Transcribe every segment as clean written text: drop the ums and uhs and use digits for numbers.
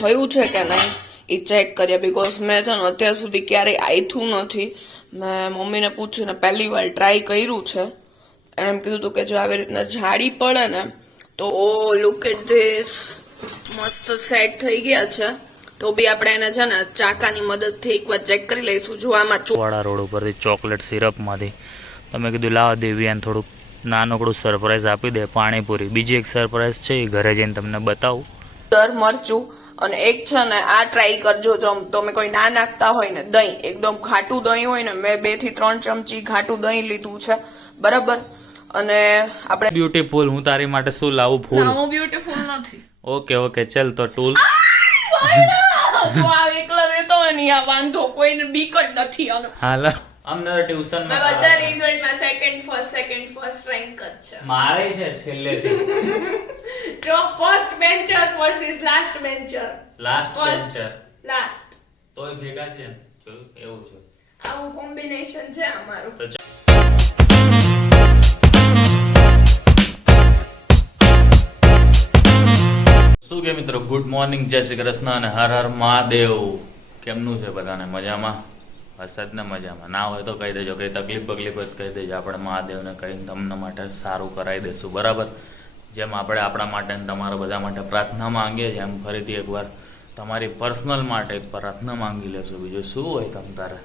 થયું છે કે નહીં એ ચેક કરીએ. બીકોઝ મેં છે ને અત્યાર સુધી ક્યારેય આયથું નથી. મેં મમ્મીને પૂછીને પહેલી વાર ટ્રાય કર્યું છે. એમ કીધું હતું કે જો આવી રીતના જાડી પડે ને તો લુક એટ ધીસ, મસ્ત સેટ થઈ ગયા છે. તો બી આપણે એને છે ને ચાકાની મદદથી એકવાર ચેક કરી લઈશું. જો આમાં વાળા રોડ ઉપરથી ચોકલેટ સિરપમાંથી તમે કીધું લાવ દેવી થોડુંક નાનકડું સરપ્રાઈઝ આપી દે પાણીપુરી. બીજી એક સરપ્રાઈઝ છે એ ઘરે જઈને તમને બતાવું. મરચું અને એક છે ને આ ટ્રાય કરજો. જો તમે કોઈ ના નાખતા હોય ને દહીં, એકદમ ઘાટું દહીં હોય ને, મેં 2 થી 3 ચમચી ઘાટું દહીં લીધું છે. બરાબર. અને આપણે બ્યુટીફુલ, હું તારી માટે શું લાવું? ફૂલ. હું બ્યુટીફુલ નથી. ઓકે ચલ તો ટૂલ. એકલા રહેતો હોય ને આ વાંધો, કોઈને બીક જ નથી. હાલ અમને ટ્યુશન માં બધા રિઝલ્ટ માં સેકન્ડ ફર્સ્ટ રેન્ક જ છે. મારે છે છેલ્લેથી. જો first bencher versus last bencher. Last તોય ભેગા છે. જોયું એવું છે. આવું કોમ્બિનેશન છે અમારું. તો શું કે મિત્રો, ગુડ મોર્નિંગ, જય શ્રી કૃષ્ણ અને હર હર મહાદેવ. કેમનું છે બધાને? મજામાં હશે જ ને? મજામાં ના હોય તો કહી દેજો, કઈ તકલીફ બકલીફ જ કહી દેજો. આપણે મહાદેવને કહીને તમને માટે સારું કરાવી દઈશું. બરાબર. જેમ આપણે આપણા માટે અને તમારા બધા માટે પ્રાર્થના માંગીએ છીએ, એમ ફરીથી એકવાર તમારી પર્સનલ માટે એક પ્રાર્થના માંગી લેશું. બીજું શું હોય? તમ તારે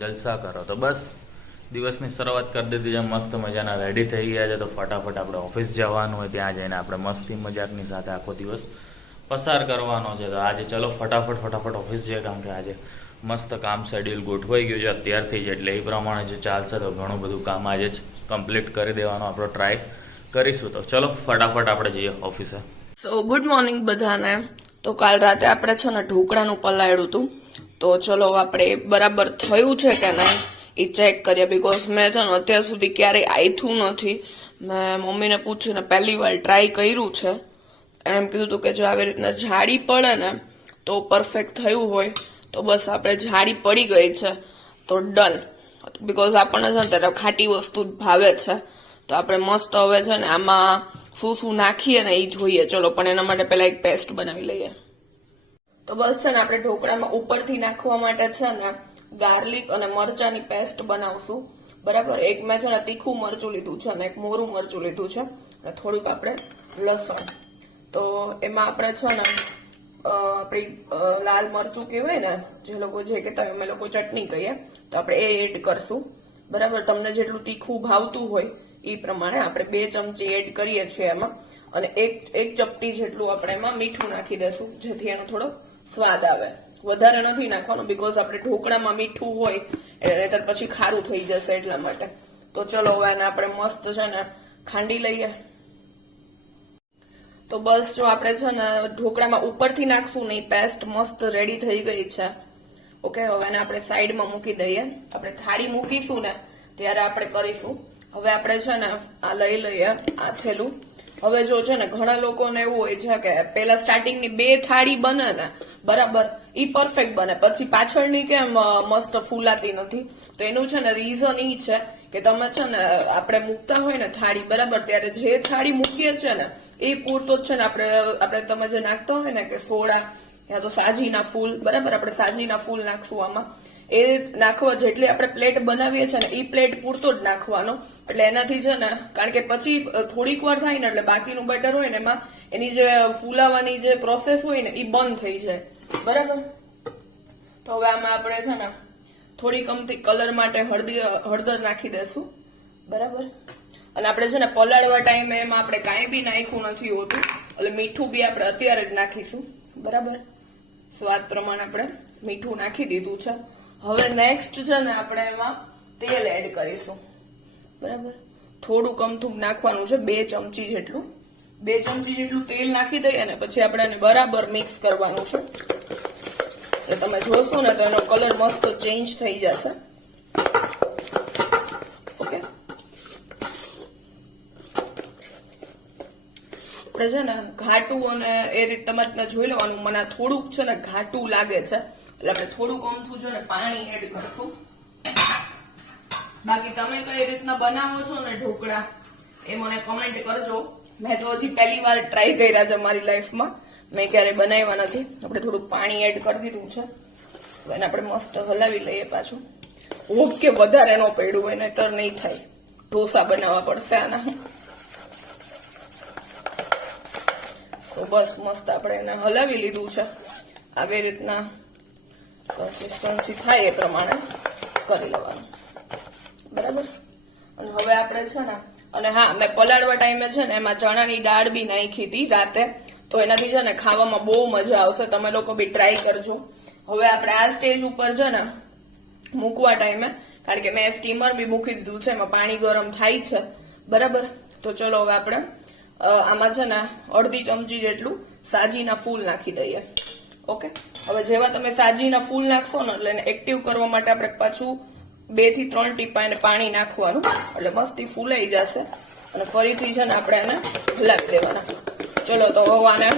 જલસા કરો. તો બસ દિવસની શરૂઆત કરી દીધી છે. મસ્ત મજાના રેડી થઈ ગયા છે. તો ફટાફટ આપણે ઓફિસ જવાનું હોય, ત્યાં જઈને આપણે મસ્તી મજાકની સાથે આખો દિવસ પસાર કરવાનો છે. તો આજે ચલો ફટાફટ ઓફિસ જઈએ, કારણ કે આજે મસ્ત કામ શેડ્યુલ ગોઠવાઈ ગયું છે અત્યારથી જ. એટલે એ પ્રમાણે જો ચાલશે તો ઘણું બધું કામ આજે જ કમ્પ્લીટ કરી દેવાનો આપણો ટ્રાય કરીશું. તો ચલો ફટાફટ આપણે જઈએ ઓફિસે. સો ગુડ મોર્નિંગ બધાને. તો કાલ રાતે આપણે છે ને ઢોકળાનું પલાળ્યું હતું. તો ચલો આપણે બરાબર થયું છે કે નહીં એ ચેક કરીએ. બીકોઝ મેં છે ને અત્યાર સુધી ક્યારેય આયથું નથી. મેં મમ્મીને પૂછીને પહેલી વાર ટ્રાય કર્યું છે. એમ કીધું હતું કે જો આવી રીતના જાડી પડે ને તો પરફેક્ટ થયું હોય. તો બસ આપણે જાડી પડી ગઈ છે તો ડન. બીકોઝ આપણને છે ને ત્યારે ખાટી વસ્તુ જ ભાવે છે. તો આપણે મસ્ત હવે છે ને આમાં શું નાખીએ ને એ જોઈએ. ચલો પણ એના માટે પહેલા એક પેસ્ટ બનાવી લઈએ. તો બસ છે ને આપણે ઢોકળામાં ઉપરથી નાખવા માટે છે ને ગાર્લિક અને મરચાની પેસ્ટ બનાવશું. બરાબર. એક મેં છે ને તીખું મરચું લીધું છે અને એક મોરું મરચું લીધું છે અને થોડુંક આપણે લસણ. તો એમાં આપણે છે ને આપણી લાલ મરચું કહેવાય ને, જે લોકો જે કહેતા હોય અમે લોકો ચટણી કહીએ, તો આપણે એ એડ કરશું. બરાબર. તમને જેટલું તીખું ભાવતું હોય એ પ્રમાણે આપણે 2 ચમચી એડ કરીએ છીએ એમાં. અને એક ચપટી જેટલું આપણે એમાં મીઠું નાખી દેશું, જેથી એનો થોડો સ્વાદ આવે. વધારે નથી નાખવાનું, બીકોઝ આપણે ઢોકળામાં મીઠું હોય એટલે પછી ખારું થઈ જશે એટલા માટે. તો ચલો હવે એને આપણે મસ્ત છે ને ખાંડી લઈએ. તો બસ જો આપણે છે ને ઢોકળામાં ઉપરથી નાખશું ને, પેસ્ટ મસ્ત રેડી થઈ ગઈ છે. ઓકે. હવે એને આપણે સાઈડમાં મૂકી દઈએ. આપણે થાળી મૂકીશું ને ત્યારે આપણે કરીશું. હવે આપણે છે ને આ લઈ લઈએ આ થેલું. હવે જો છે ને ઘણા લોકોને એવું હોય છે કે પેલા સ્ટાર્ટિંગની 2 થાળી બને ને, બરાબર, ઈ પરફેક્ટ બને, પછી પાછળની કેમ મસ્ત ફૂલાતી નથી. તો એનું છે ને રીઝન ઈ છે કે તમે છે ને આપણે મૂકતા હોય ને થાળી, બરાબર, ત્યારે જે થાળી મૂકીએ છે ને એ પૂરતો જ છે ને આપણે તમે જે નાખતા હોય ને કે સોડા યા તો સાજીના ફૂલ, બરાબર, આપણે સાજીના ફૂલ નાખશું આમાં. એ નાખવા જેટલી આપણે પ્લેટ બનાવીએ છીએ ને એ પ્લેટ પૂરતો જ નાખવાનો. એટલે એનાથી છે ને, કારણ કે પછી થોડીક વાર થાય ને એટલે બાકીનું બેટર હોય ને એમાં એની જે ફૂલાવાની જે પ્રોસેસ હોય ને એ બંધ થઈ જાય. બરાબર. તો હવે આમાં આપણે છે ને થોડી કમથી કલર માટે હળદર નાખી દેશું. બરાબર. અને આપણે છે ને પલાળવા ટાઈમે એમાં આપણે કાંઈ બી નાખ્યું નથી હોતું, એટલે મીઠું બી આપણે અત્યારે જ નાખીશું. બરાબર. સ્વાદ પ્રમાણે આપણે મીઠું નાખી દીધું છે. હવે નેક્સ્ટ છે ને આપણે એમાં તેલ એડ કરીશું. બરાબર. થોડું કમથું નાખવાનું છે, 2 ચમચી જેટલું. 2 ચમચી જેટલું તેલ નાખી દઈએ ને પછી આપણે એને બરાબર મિક્સ કરવાનું છે. એટલે તમે જોશો ને તો એનો કલર મસ્ત ચેન્જ થઈ જશે. ઓકે. આપણે છે ને ઘાટું અને એ રીતે તમારે જોઈ લેવાનું. મને થોડુંક છે ને ઘાટું લાગે છે એટલે આપણે થોડુંક અમથું છે ને પાણી એડ કરશું. બાકી તમે કઈ રીતના બનાવો છો ને ઢોકળા એ મને કમેન્ટ કરજો. મેં તો હજી પહેલી વાર ટ્રાય કર્યા છે મારી લાઈફમાં, મેં ક્યારેય બનાવ્યા નથી. આપણે થોડુંક પાણી એડ કરી દીધું છે. હવે એને આપણે મસ્ત હલાવી લઈએ પાછું. ઓકે, વધારે ન પડ્યું હોય નહીતર નહીં થાય. ઢોસા બનાવવા પડશે આના. તો બસ મસ્ત આપણે એને હલાવી લીધું છે. આવી રીતના કન્સિસ્ટન્સી થાય એ પ્રમાણે કરી લેવાનું. બરાબર. અને હવે આપણે છે ને, અને હા, મેં પલાળવા ટાઈમે છે ને એમાં ચણાની દાળ બી નાખી હતી રાતે, તો એનાથી છે ને ખાવામાં બહુ મજા આવશે. તમે લોકો બી ટ્રાય કરજો. હવે આપણે આ સ્ટેજ ઉપર છે ને મૂકવા ટાઈમે, કારણ કે મેં સ્ટીમર બી મૂકી દીધું છે, એમાં પાણી ગરમ થાય છે. બરાબર. તો ચલો હવે આપણે આમાં છે ને અડધી ચમચી જેટલું સાજીના ફૂલ નાખી દઈએ. ઓકે. હવે જેવા તમે સાજીના ફૂલ નાખશો ને એટલે એને એક્ટિવ કરવા માટે આપણે પાછું 2 થી 3 ટીપા એને પાણી નાખવાનું, એટલે મસ્તી ફૂલાઈ જશે. અને ફરીથી છે ને આપણે એને હલાવી દેવાના. ચલો તો હવે આને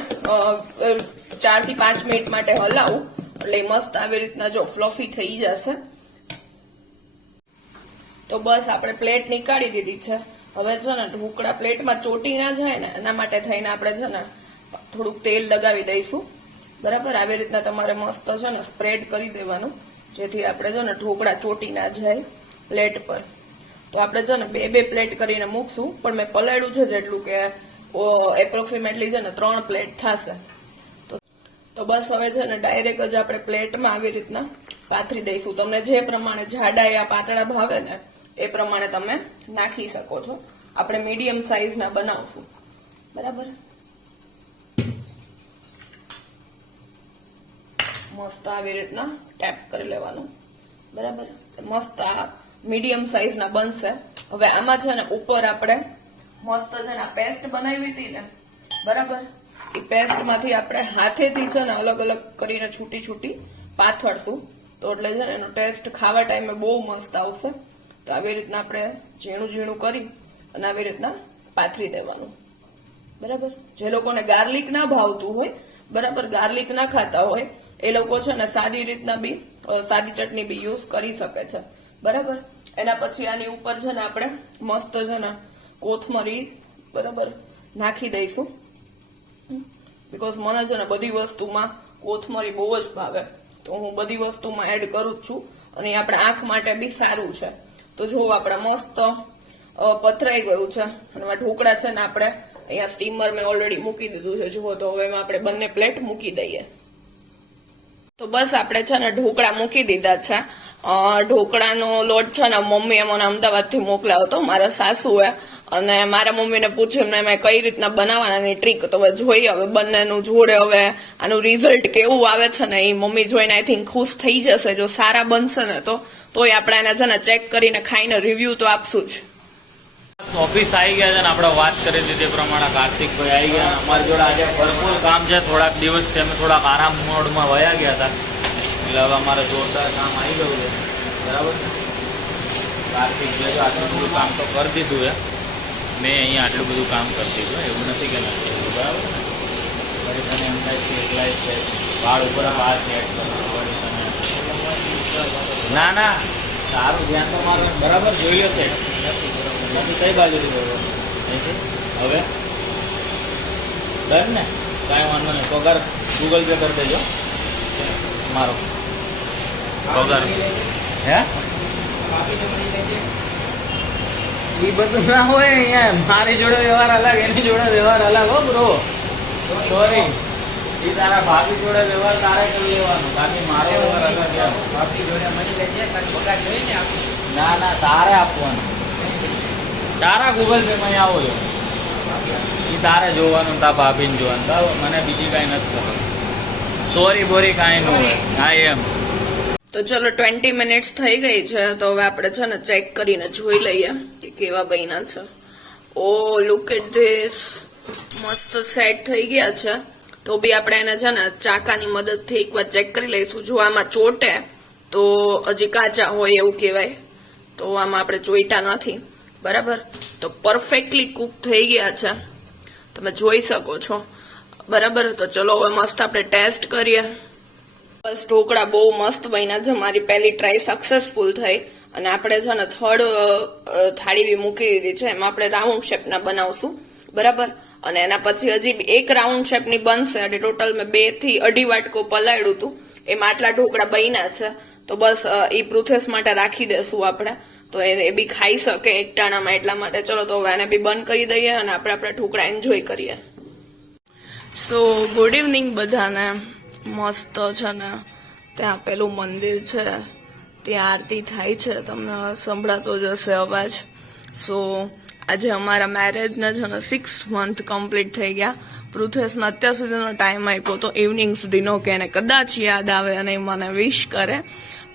4 થી 5 મિનિટ માટે હલાવું, એટલે મસ્ત આવી રીતના જો ફ્લફી થઈ જશે. તો બસ આપણે પ્લેટ નીકાળી દીધી છે. હવે છે ને ઢોકળા પ્લેટમાં ચોટી ના જાય ને એના માટે થઈને આપણે છે ને થોડુંક તેલ લગાવી દઈશું. બરાબર. આવી રીતના તમારે મસ્ત છે ને સ્પ્રેડ કરી દેવાનું, જેથી આપણે છે ને ઢોકળા ચોટી ના જાય પ્લેટ પર. તો આપણે છે ને 2 પ્લેટ કરીને મૂકશું, પણ મેં પલાળ્યું છે જેટલું કે એપ્રોક્સિમેટલી છે ને 3 પ્લેટ થશે. તો બસ હવે છે ને ડાયરેક્ટ જ આપણે પ્લેટમાં આવી રીતના પાથરી દઈશું. તમને જે પ્રમાણે જાડા યા પાતળા ભાવે ને એ પ્રમાણે તમે નાખી શકો છો. આપણે મીડિયમ સાઈઝના બનાવશું. બરાબર. મસ્ત આવી રીતના ટેપ કરી લેવાનું. બરાબર. મસ્ત આ મીડિયમ સાઈઝના બનશે. હવે આમાં છે ને ઉપર આપણે મસ્ત છે ને પેસ્ટ બનાવી હતી ને, બરાબર, એ પેસ્ટમાંથી આપણે હાથેથી છે ને અલગ અલગ કરીને છૂટી છૂટી પાથરશું. તો એટલે છે ને એનો ટેસ્ટ ખાવા ટાઈમે બહુ મસ્ત આવશે. તો આવી રીતના આપણે ઝીણું ઝીણું કરી અને આવી રીતના પાથરી દેવાનું. બરાબર. જે લોકોને ગાર્લિક ના ભાવતું હોય, બરાબર, ગાર્લિક ના ખાતા હોય, એ લોકો છે ને સાદી રીતના બી સાદી ચટણી બી યુઝ કરી શકે છે. બરાબર. એના પછી આની ઉપર છે ને આપણે મસ્ત છે ને કોથમરી, બરાબર, નાખી દઈશું. બીકોઝ મને છે ને બધી વસ્તુમાં કોથમરી બહુ જ ભાવે, તો હું બધી વસ્તુમાં એડ કરું જ છું. અને આપણે આંખ માટે બી સારું છે. તો જો આપણે મસ્ત પથરાઈ ગયું છે. અને ઢોકળા છે ને આપણે અહીંયા સ્ટીમર મેં ઓલરેડી મૂકી દીધું છે. જુઓ તો હવે એમાં આપણે બંને પ્લેટ મૂકી દઈએ. તો બસ આપણે છે ને ઢોકળા મૂકી દીધા છે. ઢોકળાનો લોટ છે ને મમ્મીએ મને અમદાવાદથી મોકલ્યો હતો, મારા સાસુએ. અને મારા મમ્મીને પૂછ્યું મેં કઈ રીતના બનાવવાની ટ્રીક. તો હવે જોઈએ હવે બંનેનું જોડે હવે આનું રિઝલ્ટ કેવું આવે છે ને એ મમ્મી જોઈને આઈ થિંક ખુશ થઈ જશે. જો સારા બનશે ને તોય આપણે એને છે ને ચેક કરીને ખાઈને રિવ્યુ તો આપશું જ. ઓફિસ આવી ગયા છે ને આપણે વાત કરી હતી તે પ્રમાણે કાર્તિકભાઈ આવી ગયા. અમારી જોડે આજે ભરપૂર કામ છે. થોડાક દિવસથી અમે થોડાક આરામ મોડમાં વયા ગયા હતા, એટલે હવે અમારે જોરદાર કામ આવી ગયું છે. બરાબર. કાર્તિકભાઈ તો આટલું બધું કામ તો કરી દીધું છે. મેં અહીંયા આટલું બધું કામ કરી દીધું, એવું નથી કે નથી. બરાબર ને. વળી તને એમ થાય કે એકલા જ છે, વાળ ઉપર વાર સેટ કરવાનું. વળી તને ના ના સારું ધ્યાન તો મારું બરાબર જોઈ લો છે. નથી કઈ બાજુથી બોલવાનું હવે ડન ને, કાંઈ વાંધો નહીં. પગાર ગૂગલ પે કરી દેજો મારો પગાર. હે એ બધું ના હોય અહીંયા. મારી જોડે વ્યવહાર અલગ, એની જોડે વ્યવહાર અલગ. હો બ્રો, સોરી. એ તારા ભાભી જોડે વ્યવહાર તારે કરી લેવાનો, બાકી મારો વ્યવહાર અલગ. ભાભી જોડે મળી લેજે, પગાર જોઈને ના ના તારે આપવાનું. તારા ગૂગલ પે માં આવો છો એ તારે જોવાનું, તારા ભાભીને જોવાનું. બરાબર. મને બીજી કાંઈ નથી ખબર. સોરી બોરી કાંઈ ન હોય. આઈ એમ. તો ચલો 20 મિનિટ્સ થઈ ગઈ છે. તો હવે આપણે છે ને ચેક કરીને જોઈ લઈએ કે કેવા બન્યા છે. ઓ લુક એટ ધીસ, મસ્ત સેટ થઈ ગયા છે. તો બી આપણે એને છે ને ચાકાની મદદથી એકવાર ચેક કરી લઈશું. જો આમાં ચોટે તો હજી કાચા હોય એવું કહેવાય, તો આમાં આપણે ચોઈટા નથી. બરાબર. તો પરફેક્ટલી કુક થઈ ગયા છે, તમે જોઈ શકો છો. બરાબર. તો ચલો હવે મસ્ત આપણે ટેસ્ટ કરીએ. બસ ઢોકળા બહુ મસ્ત બન્યા છે. મારી પહેલી ટ્રાય સક્સેસફુલ થઈ. અને આપણે છે ને થર્ડ થાળી બી મૂકી દીધી છે. એમાં આપણે રાઉન્ડ શેપના બનાવશું. બરાબર. અને એના પછી હજી એક રાઉન્ડ શેપની બનશે એટલે ટોટલ મેં 2 થી 2.5 વાટકો પલાળ્યું હતું. એમાં આટલા ઢોકળા બન્યા છે તો બસ એ પ્રુથેસ માટે રાખી દેશું આપણે, તો એ બી ખાઈ શકે એકટાણામાં. એટલા માટે ચલો તો હવે એને બી બંધ કરી દઈએ અને આપણે આપણા ઢોકળા એન્જોય કરીએ. સો ગુડ ઇવનિંગ બધાને. મસ્ત છે ને ત્યાં પેલું મંદિર છે ત્યાં આરતી થાય છે, તમને સંભળાતો જ હશે અવાજ. સો આજે અમારા મેરેજને છે ને 6 મંથ કમ્પ્લીટ થઈ ગયા. પૃથ્વેશનો અત્યાર સુધીનો ટાઈમ આપ્યો તો ઇવનિંગ સુધીનો કે એને કદાચ યાદ આવે અને એ મને વિશ કરે,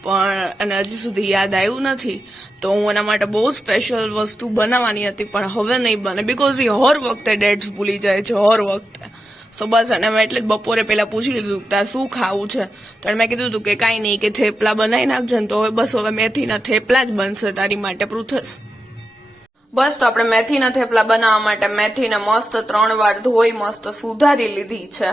પણ એને હજી સુધી યાદ આવ્યું નથી. તો હું એના માટે બહુ સ્પેશિયલ વસ્તુ બનાવવાની હતી પણ હવે નહીં બને, બિકોઝ એ હર વખતે ડેટ્સ ભૂલી જાય છે હર વખતે. સો બસ અને મેં એટલે જ બપોરે પેલા પૂછી લીધું તાર શું ખાવું છે, તો મેં કીધું હતું કે કાંઈ નહીં, કે થેપલા બનાવી નાખજો ને. તો હવે બસ હવે મેથીના થેપલા જ બનશે તારી માટે પૃથ્વેશ. બસ તો આપણે મેથીના થેપલા બનાવવા માટે મેથીને મસ્ત 3 વાર ધોઈ મસ્ત સુધારી લીધી છે.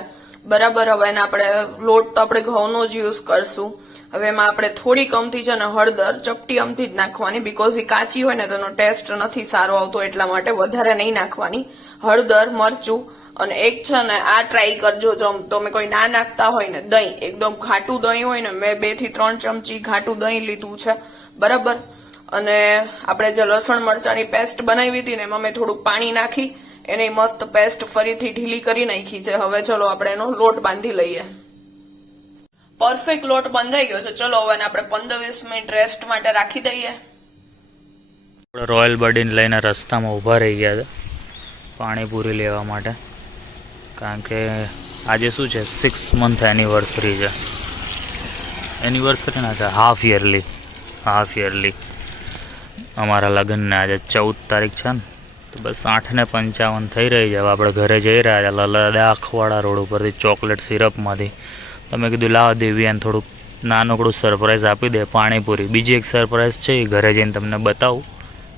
બરાબર, હવે એને આપણે લોટ તો આપણે ઘઉંનો જ યુઝ કરશું. હવે એમાં આપણે થોડીક અમથી છે ને હળદર ચપટી અમથી જ નાખવાની, બીકોઝ એ કાચી હોય ને તો એનો ટેસ્ટ નથી સારો આવતો, એટલા માટે વધારે નહીં નાખવાની. હળદર, મરચું અને એક છે ને આ ટ્રાય કરજો જો તમે કોઈ ના નાખતા હોય ને દહીં, એકદમ ઘાટું દહીં હોય ને, મેં 2 થી 3 ચમચી ઘાટું દહીં લીધું છે. બરાબર, અને આપણે જે લસણ મરચાની પેસ્ટ બનાવી હતી ને એમાં મેં થોડુંક પાણી નાખી એને મસ્ત પેસ્ટ ફરીથી ઢીલી કરી નાખી છે. હવે ચલો આપણે એનો લોટ બાંધી લઈએ. પરફેક્ટ લોટ બંધાઈ ગયો છે. ચલો હવે આપણે 15-20 મિનિટ રેસ્ટ માટે રાખી દઈએ. રોયલ બર્ડીને લઈને રસ્તામાં ઊભા રહી ગયા છે પાણીપુરી લેવા માટે, કારણ કે આજે શું છે 6 મંથ એનિવર્સરી છે. એનિવર્સરી ના છે હાફ યરલી અમારા લગ્નને. આજે 14 તારીખ છે ને, તો બસ 8:55 થઈ રહી છે. હવે આપણે ઘરે જઈ રહ્યા છે લદાખવાળા રોડ ઉપરથી ચોકલેટ સિરપમાંથી. તમે કીધું લાવ દેવીયાને થોડુંક નાનકડું સરપ્રાઈઝ આપી દે પાણીપુરી. બીજી એક સરપ્રાઈઝ છે એ ઘરે જઈને તમને બતાવું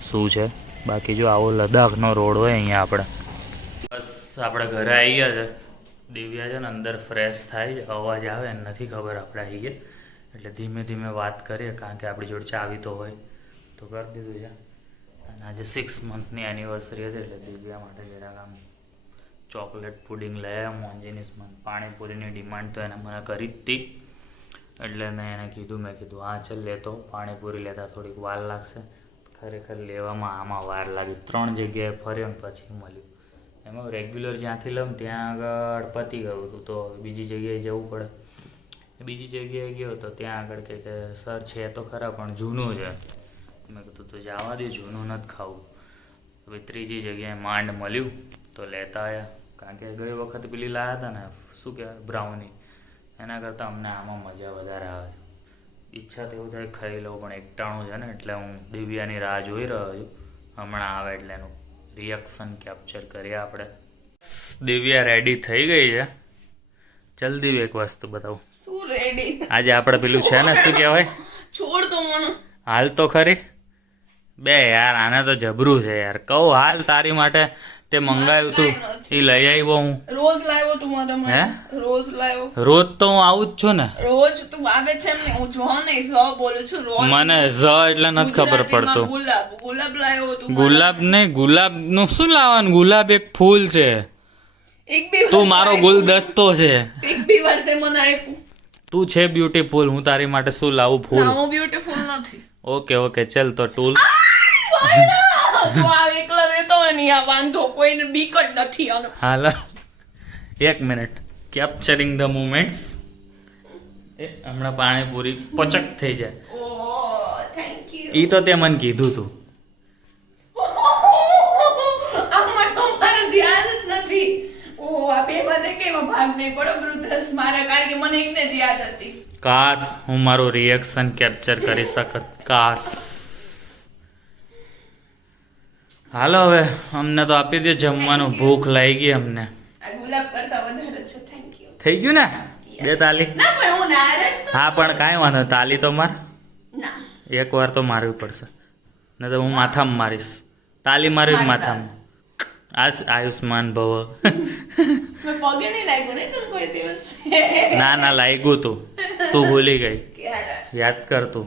શું છે. બાકી જો આવો લદાખનો રોડ હોય અહીંયા આપણે. બસ આપણે ઘરે આવી ગયા છે. દેવ્યા છે ને અંદર ફ્રેશ થાય છે, અવાજ આવે ને નથી ખબર આપણે આવી ગયા, એટલે ધીમે ધીમે વાત કરીએ કારણ કે આપણી જોડે ચાવી તો હોય તો કરી દીધું છે. અને આજે 6 મંથની એનિવર્સરી હતી એટલે દિવ્યા માટે જરાક આમ ચોકલેટ પુડિંગ લઈ આવ્યા મોંજીનીસ. પાણીપુરીની ડિમાન્ડ તો એને મને કરી જ હતી, એટલે મેં એને કીધું, મેં કીધું હા ચાલ લેતો. પાણીપુરી લેતા થોડીક વાર લાગશે. ખરેખર લેવામાં આમાં વાર લાગી. 3 જગ્યાએ ફર્યો ને પછી મળ્યું. એમાં રેગ્યુલર જ્યાંથી લઉં ત્યાં આગળ પતી ગયું હતું, તો બીજી જગ્યાએ જવું પડે. બીજી જગ્યાએ ગયો તો ત્યાં આગળ કે સર છે તો ખરા પણ જૂનું છે. મેં કીધું તો જવા દે, જૂનું નથી ખાવું. હવે ત્રીજી જગ્યાએ માંડ મળ્યું તો લેતા આવ્યા, કારણ કે ગઈ વખત પેલી લાવ્યા હતા ને શું કહેવાય બ્રાઉની, એના કરતાં અમને આમાં મજા વધારે આવે છે. ઈચ્છા તો એવું થાય ખાઈ લઉં પણ એકટાણું છે ને, એટલે હું દિવ્યાની રાહ જોઈ રહ્યો છું હમણાં આવે એટલે એનું રિએક્શન કેપ્ચર કરીએ આપણે. દિવ્યા રેડી થઈ ગઈ છે. જલ્દી એક વસ્તુ બતાવું. શું રેડી? આજે આપણે પેલું છે ને શું કહેવાય, છોડ તો મને હાલ તો ખરી બે યાર, આને તો જબરું છે યાર. કહું હાલ તારી માટે તે મંગાવ્યું તું એ લઈ આવ્યો હું. રોજ લાવ્યો તું મારા માટે? રોજ લાવ્યો? રોજ તો હું આવું જ છું ને. રોજ તું આવે છે એમ ને? હું જો નહીં ઝ બોલું છું. રોજ મને ઝ એટલે નથી ખબર પડતું. ગુલાબ લાવ્યો તું? ગુલાબ નહીં, ગુલાબ નું શું લાવવાનું? ગુલાબ એક ફૂલ છે. એક બી તું મારો ગુલદસ્તો છે. એક બી વાર તે મને આપ્યું. તું છે બ્યુટીફુલ, હું તારી માટે શું લાવું ફૂલ? હું બ્યુટીફુલ નથી. ઓકે ચલ તો ટૂલ. તું આ એકલા રહેતો હોય ને આ વાંધો, કોઈને બીક જ નથી આનો. હાલ 1 મિનિટ, કેપ્ચરિંગ ધ મોમેન્ટ્સ. હમણાં પાણીપુરી પચક થઈ જાય. ઓહ થેન્ક યુ. ઈ તો તે મને કીધું તું. આમાં તો મારું ધ્યાન જ નથી. ઓહ આ બે મને કેમાં ભાગ નહીં પડો બ્રુથસ મારા, કારણ કે મને એકને જ યાદ હતી. કાશ હું મારું રિએક્શન કેપ્ચર કરી શકત. કાશ. હાલો હવે અમને તો આપી દે જમવાનું, ભૂખ લાગી ગઈ અમને. આ ગુલાબ કરતા વધારે છે. Thank you. થઈ ગયું ને? દે તાલી. ના પણ હું નારાજ તો હા પણ કાંઈ વાંધો, તાલી તો માર. ના એક વાર તો મારવી પડશે, નહીં તો હું માથામાં મારીશ. તાલી મારવી માથામાં. આયુષ્માન ભવ. મેં પગે નહીં લાગ્યું ને તને કોઈ દિવસ? ના લાગ્યું તું ભૂલી ગઈ. ક્યારે? યાદ કર તું.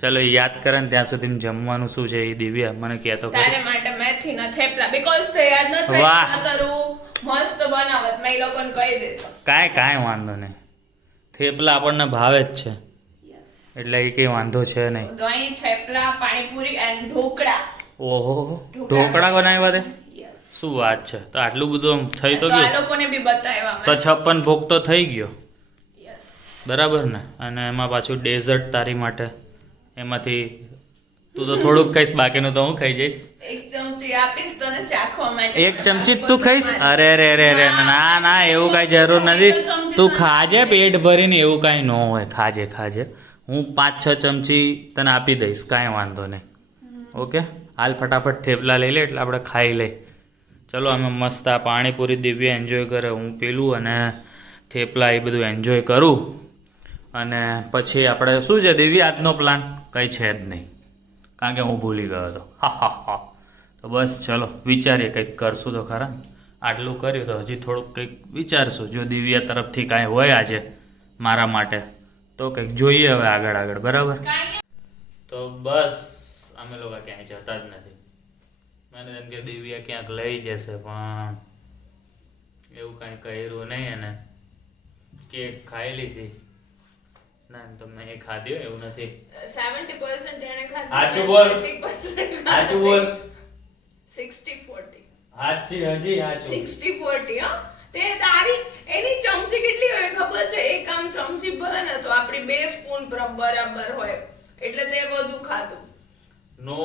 ચલો યાદ કરે ને ત્યાં સુધી જમવાનું શું છે એ દિવ્યા મને કહેતો તારે માટે મેં મેથીના થેપલા બીકોઝ તે યાદ નથી વાહ. કરું મસ્ત બનાવત મેં એ લોકોને કહી દેતો. કાંઈ વાંધો નહીં, થેપલા આપણને ભાવે જ છે એટલે એ કંઈ વાંધો છે નહીં. દહીં થેપલા પાણીપુરી એન્ડ ઢોકળા. ઓહો, ઢોકળા બનાવ્યા તે? Yes. શું વાત છે! તો આટલું બધું આમ થઈ તો તો આ ગયું, લોકોને બી બતાવ્યા તો મેં. 56 ભોગ તો થઈ ગયો, Yes. બરાબર ને? અને એમાં પાછું ડેઝર્ટ તારી માટે, એમાંથી તું તો થોડુંક ખાઈશ, બાકીનું તો હું ખાઈ જઈશ. એક ચમચી આપીશ તને ચાખવા માટે. એક ચમચી જ તું ખાઈશ? અરે રે રે રે, ના એવું કાંઈ જરૂર નથી. તું ખાજે પેટ ભરીને, એવું કાંઈ ન હોય. ખાજે હું 5-6 ચમચી તને આપી દઈશ, કાંઈ વાંધો નહીં. ઓકે, હાલ ફટાફટ થેપલા લઈ લે એટલે આપણે ખાઈ લઈ. ચલો, અમે મસ્ત આ પાણીપુરી દિવ્ય એન્જોય કરે, હું પેલું અને થેપલા એ બધું એન્જોય કરું. અને પછી આપણે શું છે દિવ્ય, આજનો પ્લાન કંઈ છે જ નહીં, કારણ કે હું ભૂલી ગયો હતો. હા. તો બસ ચલો વિચારીએ, કંઈક કરશું તો ખરા. આટલું કર્યું તો હજી થોડુંક કંઈક વિચારશું. જો દિવ્યા તરફથી કાંઈ હોય આજે મારા માટે તો કંઈક જોઈએ હવે આગળ, બરાબર? કાંઈ તો બસ અમે લોકો ક્યાંય જતા જ નથી. મને એમ કે દિવ્યા ક્યાંક લઈ જશે, પણ એવું કાંઈ કર્યું નહીં. અને કેક ખાઈ લીધી ના, તો મેં ખાધી હોય એવું નથી. 70% એને ખાધી. સાચું બોલ. 30% સાચું બોલ. 60-40. હજી સાચું. 60-40 હો. તે તારી એની ચમચી કેટલી હોય ખબર છે? એક આમ ચમચી ભરે ને તો આપણી 2 સ્પૂન બરાબર હોય, એટલે તે બધું ખાધું. નો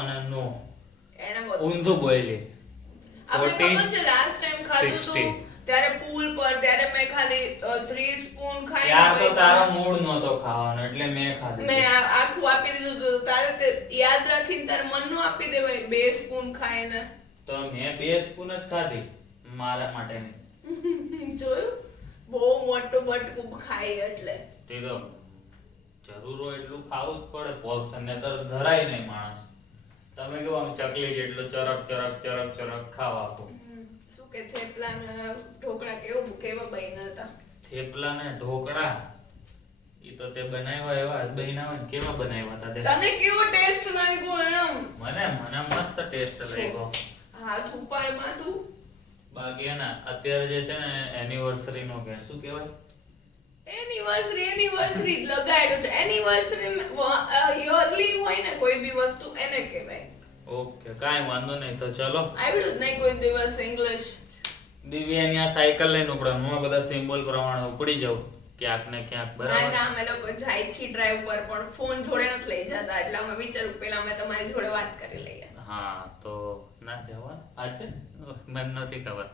અને નો એને બધું ઊંધું બોલી. આપણે ખબર છે લાસ્ટ ટાઈમ ખાધું 60. હતું ત્યારે પૂલ પર, ત્યારે મેં ખાલી 3 સ્પૂન ખાઈ યાર તો તારો મૂડ નહોતો ખાવાનો એટલે મેં ખાધું. મેં આખું આપી દીધું હતું. તારે તે યાદ રાખીને તારે મનનું આપી દેવાય 2 સ્પૂન ખાઈને. તો મેં 2 સ્પૂન જ ખાધી મારા માટે. જોયું? બહુ મોટું બટકું ખાય એટલે તે તો જરૂર હોય એટલું ખાવું જ પડે, પોર્શન ને તો ધરાય નહીં માણસ. તમે કેવું આમ ચકલી જેટલું ચરક ખાવા આપો. શું કે થેપલા ને ઢોકળા કેવા બન્યા હતા? થેપલા ને ઢોકળા ઈ તો તે બનાવ્યા એવા જ બન્યા હોય ને. કેવા બનાવ્યા હતા તે? તને કેવો ટેસ્ટ લાગ્યો એમ? મને મસ્ત ટેસ્ટ લાગ્યો. હાથ ઉપાડમાં તું બાકી હે ને અત્યારે જે છે ને એનિવર્સરી નો કે શું કહેવાય, એનિવર્સરી લગાડ્યું છે. એનિવર્સરી યરલી હોય ને કોઈ બી વસ્તુ એને કહેવાય. ઓકે, કાંઈ વાંધો નહીં. તો ચલો, આવડ્યું જ નહીં કોઈ દિવસ ઇંગ્લિશ. દિવ્યાની આ સાયકલ લઈને ઉપડવાનું, હું આ બધા સિમ્બોલ પ્રમાણે ઉપડી જાઉં ક્યાંક ને ક્યાંક, બરાબર? ના અમે લોકો જાય છીએ ડ્રાઈવ પર પણ ફોન જોડે નથી લઈ જતા, એટલે અમે વિચાર્યું પેલા અમે તમારી જોડે વાત કરી લઈએ. હા, તો ના જવા આજે મને નથી ખબર,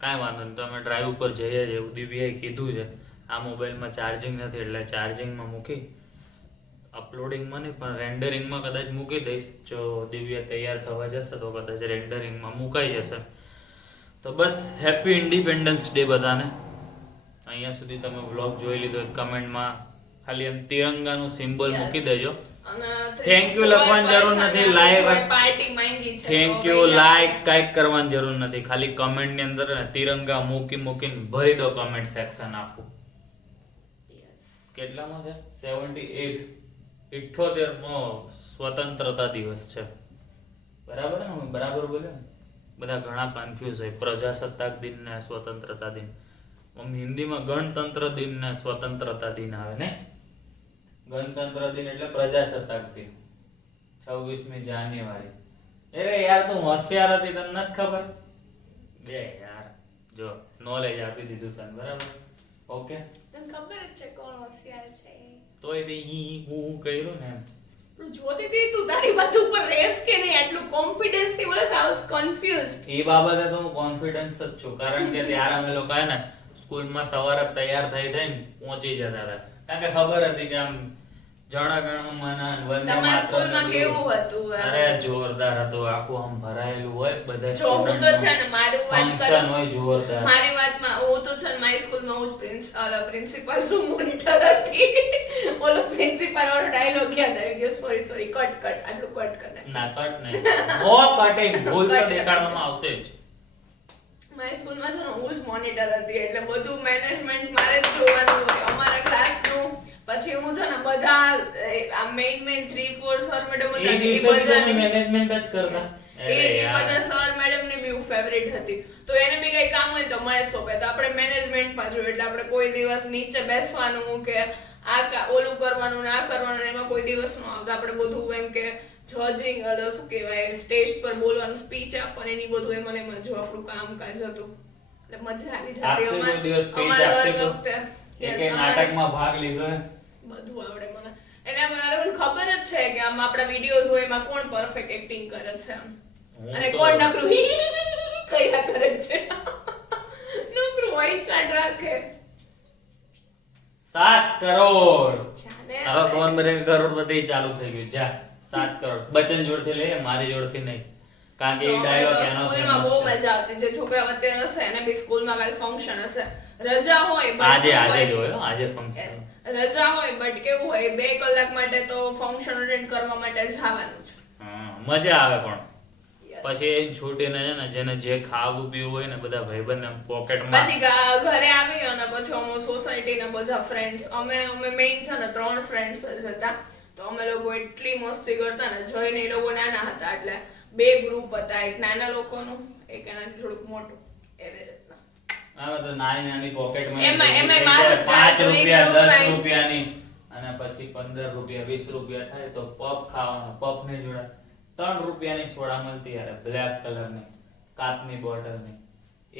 કાંઈ વાંધો નહીં. તો અમે ડ્રાઈવ ઉપર જઈએ છીએ એવું દિવ્યાએ કીધું છે. આ મોબાઈલમાં ચાર્જિંગ નથી એટલે ચાર્જિંગમાં મૂકી, અપલોડિંગમાં નહીં પણ રેન્ડરિંગમાં કદાચ મૂકી દઈશ. જો દિવ્યા તૈયાર થવા જશે તો કદાચ રેન્ડરિંગમાં મુકાઈ જશે. તો બસ હેપી ઇન્ડિપેન્ડન્સ ડે બધાને. અહીંયા સુધી તમે વ્લોગ જોઈ લીધો, કમેન્ટમાં ખાલી એમ તિરંગાનું સિમ્બોલ મૂકી દેજો. થેન્ક યુ લખવાની જરૂર નથી, લાઈક પાર્ટી માંગી છે. થેન્ક યુ લાઈક કાંઈક કરવાની જરૂર નથી, ખાલી કમેન્ટ ની અંદર ને તિરંગા મૂકીને ભરી દો કમેન્ટ સેક્શન આખું. કેટલામાં છે? 78મો સ્વતંત્રતા દિવસ છે, બરાબર ને? હું બરાબર બોલ્યો ને? બધા ઘણા કન્ફ્યુઝ હોય. પ્રજાસત્તાક દિન ને સ્વતંત્રતા દિન, હિન્દીમાં ગણતંત્ર દિન ને સ્વતંત્રતા દિન આવે ને. ગણતંત્ર દિન એટલે પ્રજાસત્તાક દિન 26મી જાન્યુઆરી. અરે યાર તું હોશિયાર હતી, તને નથી ખબર? બે યાર જો નોલેજ આપી દીધું તને, બરાબર? ઓકે, તને ખબર જ છે કોણ હોશિયાર છે. તોય તે હું કર્યું ને એમ. તું જોતી હતી તું તારી વાત ઉપર રેસ કે નહીં? આટલું કોન્ફિડન્સ થી બોલે, આઈ વોઝ કન્ફ્યુઝ. એ બાબતે તો હું કોન્ફિડન્સ જ છું, કારણ કે ત્યારે અમે લોકો હે ને સ્કૂલમાં સવારે તૈયાર થઈ થઈને પહોંચી જતા હતા, કારણ કે ખબર હતી કે આમ જણગણ મન વંદે તમારા સ્કૂલમાં માતરમ કેવું હતું? અરે જોરદાર હતું, આખું આમ ભરાયેલું હોય બધા જો હું તો છે ને મારું વાત ફંક્શન હોય જોરદાર. મારી વાતમાં હું તો છે ને મારી સ્કૂલમાં હું જ પ્રિન્સિપલ શું મોનિટર હતી. ઓલો પ્રિન્સિપલ વાળો ડાયલોગ યાદ આવી ગયો. સોરી કટ આટલું કટ કર નાખ. ના કટ નહીં, નો કટિંગ, ભૂલ તો દેખાડવામાં આવશે જ. મારી સ્કૂલમાં છે ને હું જ મોનિટર હતી, એટલે બધું મેનેજમેન્ટ મારે જ જોવાનું હોય અમારા ક્લાસનું. પછી હું છે ને બધા આ મેઇન 3-4 સર મેડમ હતા, એ દિવસે તમે મેનેજમેન્ટ જ કરતા અરે એ યાર. બધા સર મેડમ ની બી ફેવરિટ હતી. તો એને બી કઈ કામ હોય તો મને સોંપે. તો આપણે મેનેજમેન્ટમાં જોઈએ એટલે આપણે કોઈ દિવસ નીચે બેસવાનું કે ઓલું કરવાનું ને આ કરવાનું ને એમાં કોઈ દિવસ ન આવતા. આપણે બધું એમ કે જજિંગ શું કહેવાય સ્ટેજ પર બોલવાનું સ્પીચ આપવાનું એની બધું એમ ને એમાં જો આપણું કામકાજ હતું એટલે મજા આવી જતી. આપતે કોઈ દિવસ સ્પીચ અમારા આપતે વર્ગ તો વખતે એક નાટકમાં ભાગ લીધો હે? બધું આવડે મને. એને મને ખબર જ છે કે આમ આપણા વિડિયોઝ હોય એમાં કોણ પરફેક્ટ એક્ટિંગ કરે છે આમ. હું અને તો- કોણ નકરું કયા કરે છે નકરું વાઈસાડ રાખે 7 કરોડ જાને હવે ફોન બને કરોડપતિ ચાલુ થઈ ગયું. જા 7 કરોડ બચ્ચન જોડથી લે, મારી જોડથી નહીં. કારણ કે એ ડાયલોગ એનો સ્કૂલમાં બહુ famous છે. મજા આવતી. જે છોકરા અત્યારે હશે એને બી સ્કૂલમાં કાલે ફંક્શન હશે, રજા હોય but આજે શું આજે હોય? જોયો આજે Yes. ફંક્શન. રજા હોય બટ કેવું હોય 2 કલાક માટે તો ફંક્શન અટેન્ડ કરવા માટે જવાનું છે. મજા આવે પણ Yes. પછી એ છૂટીને છે ને જેને જે ખાવું પીવું હોય ને બધા ભાઈબંધને પોકેટમાં પછી ઘરે આવી અને પછી અમે સોસાયટી ના બધા ફ્રેન્ડ્સ અમે મેઇન છે ને 3 ફ્રેન્ડ્સ જ હતા. તો અમે લોકો એટલી મસ્તી કરતા ને જઈને એ લોકો નાના હતા એટલે 2 ગ્રુપ હતા, એક નાના લોકોનું એક એનાથી થોડુંક મોટું એવી રીતના. આમાં તો નાની નાની પોકેટમાં એમાં મારું 5 રૂપિયા ચાર 10 રૂપિયાની અને પછી 15 રૂપિયા 20 રૂપિયા થાય તો પફ ખાવાનો. પફ ની જોડે 3 રૂપિયાની સોડા મળતી યાર, બ્લેક કલરની કાચની બોટલની.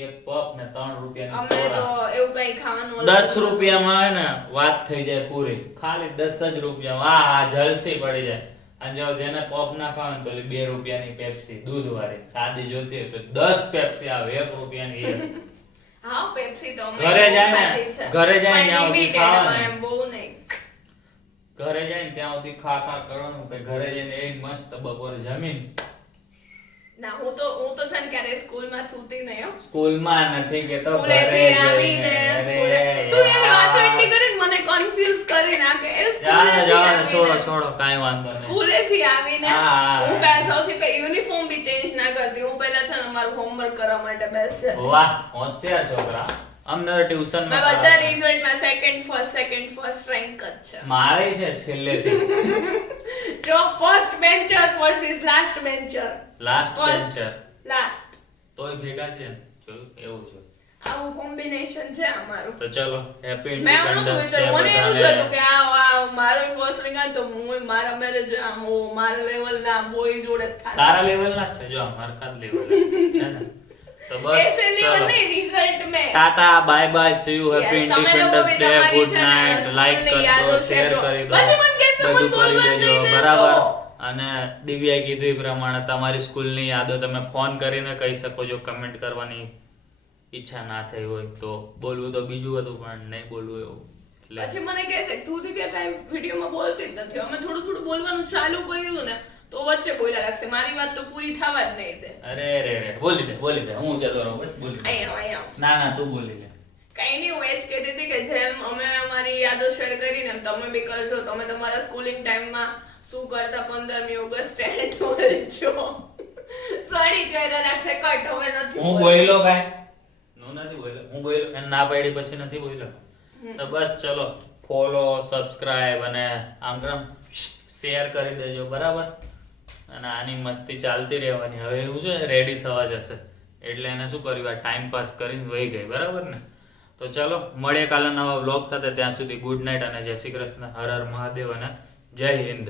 એક પફ ને 3 રૂપિયાની અમને તો સોડા. એવું કઈ ખાવાનું 10 રૂપિયામાં હે ને વાત થઈ જાય પૂરી. ખાલી 10 જ રૂપિયા આ જલસી પડી જાય. અને જો જેને પફ ના ખાવે ને તો ઓલી 2 રૂપિયાની પેપ્સી દૂધવાળી સાદી જોતી હોય તો 10 પેપ્સી આવે 1 રૂપિયાની એક. હા પેપ્સી તો અમે ઘરે જાય ને, ખાધી છે. ઘરે જાય ને પણ ત્યાં સુધી limited ખાવાનું. માં એમ બહુ નહીં. ઘરે જઈને ત્યાં સુધી ખા કરવાનું કે ઘરે જઈને એ મસ્ત બપોરે જમીન. ના હું તો છે ને ક્યારે સ્કૂલમાં સૂતી નહીં હો. સ્કૂલમાં નથી કે તો સ્કૂલેથી આવીને સ્કૂલે તું એને વાતો એટલી યાર. કરી મને કન્ફ્યુઝ કરી નાખે. એ જાને જાને છોડો સ્કૂલેથી છોડો કાંઈ વાંધો નહીં. સ્કૂલેથી આવીને હા. હું પહેલા સૌથી પહેલા યુનિફોર્મ બી ચેન્જ ના કરતી. હું પહેલા છે ને મારું હોમવર્ક કરવા માટે બેસતી હતી. વાહ હોશિયાર છોકરા. અમને ટ્યુશન મેં બધા રિઝલ્ટમાં સેકન્ડ ફર્સ્ટ રેન્ક જ છે. મારે છે છેલ્લેથી જો first bencher versus last bencher. Last First. Bencher last તોય ભેગા છે જોયું એવું છે. આવું કોમ્બિનેશન છે અમારું. તો ચલો હેપી મેં એવું નતું ઇન્ડિપેન્ડન્સ વિચાર્યું. મને એવું થતું કે આ મારો ફર્સ્ટ રેન્ક આવે તો હું મારા મેરેજ આમ મારા લેવલ ના બોય જોડે જ થાશે. તારા લેવલ ના જ છે જો અમાર ખાસ લેવલ છે ને. તો બસ એસે લેવલ ચલો. નહીં રિઝલ્ટ મેં. Tata bye bye see you happy Yes, તમે લોકો ઇન્ડિપેન્ડન્સ બી ડે તમારી ગુડ છે ને નાઈટ લાઈક સ્કૂલની યાદો કરજો શેર શેરજો. કરી દો પછી મને કહેશો, મને બધું કરી બોલવા જ દેજો નહીં દેતો. બરાબર. અને દિવ્યાએ કીધું એ પ્રમાણે તમારી સ્કૂલની યાદો તમે ફોન કરીને કહી શકો છો. કમેન્ટ કરવાની ઈચ્છા ના થઈ હોય તો બોલવું તો બીજું હતું પણ નહીં બોલવું એવું એટલે પછી મને કહેશે તું દિવ્યા કાંઈ વિડીયોમાં બોલતી જ નથી. અમે થોડું થોડું બોલવાનું ચાલુ કર્યું ને તો વચ્ચે બોલ્યા રાખશે. મારી વાત તો પૂરી થવા જ નહીં દે. અરે રે રે બોલી દે હું જતો રહું બસ બોલી દે. અહીંયા ના ના તું બોલી લે. કઈ નહીં હું એ જ કહેતી હતી કે જેમ અમે અમારી યાદો શેર કરીને એમ તમે બી કરજો. તમે તમારા સ્કૂલિંગ ટાઈમમાં શું કરતા 15મી ઓગસ્ટે ઢોળજો. સોરી જોઈલા રાખશે કટ હવે નથી હું બોલ્યો કાંઈ હું નથી બોલ્યો. હું બોલ્યો એને ના પાડી પછી નથી બોલ્યો. તો બસ ચલો ફોલો સબસ્ક્રાઇબ અને આમ શેર કરી દેજો બરાબર. અને આની મસ્તી ચાલતી રહેવાની. હવે એવું છે રેડી થવા જશે એટલે એને શું કર્યું આ ટાઈમ પાસ કરીને વહી ગઈ બરાબર ને. તો ચલો મળીએ કાલે નવા વ્લોગ સાથે. ત્યાં સુધી ગુડ નાઇટ અને જય શ્રી કૃષ્ણ. હર હર મહાદેવ અને જય હિન્દ.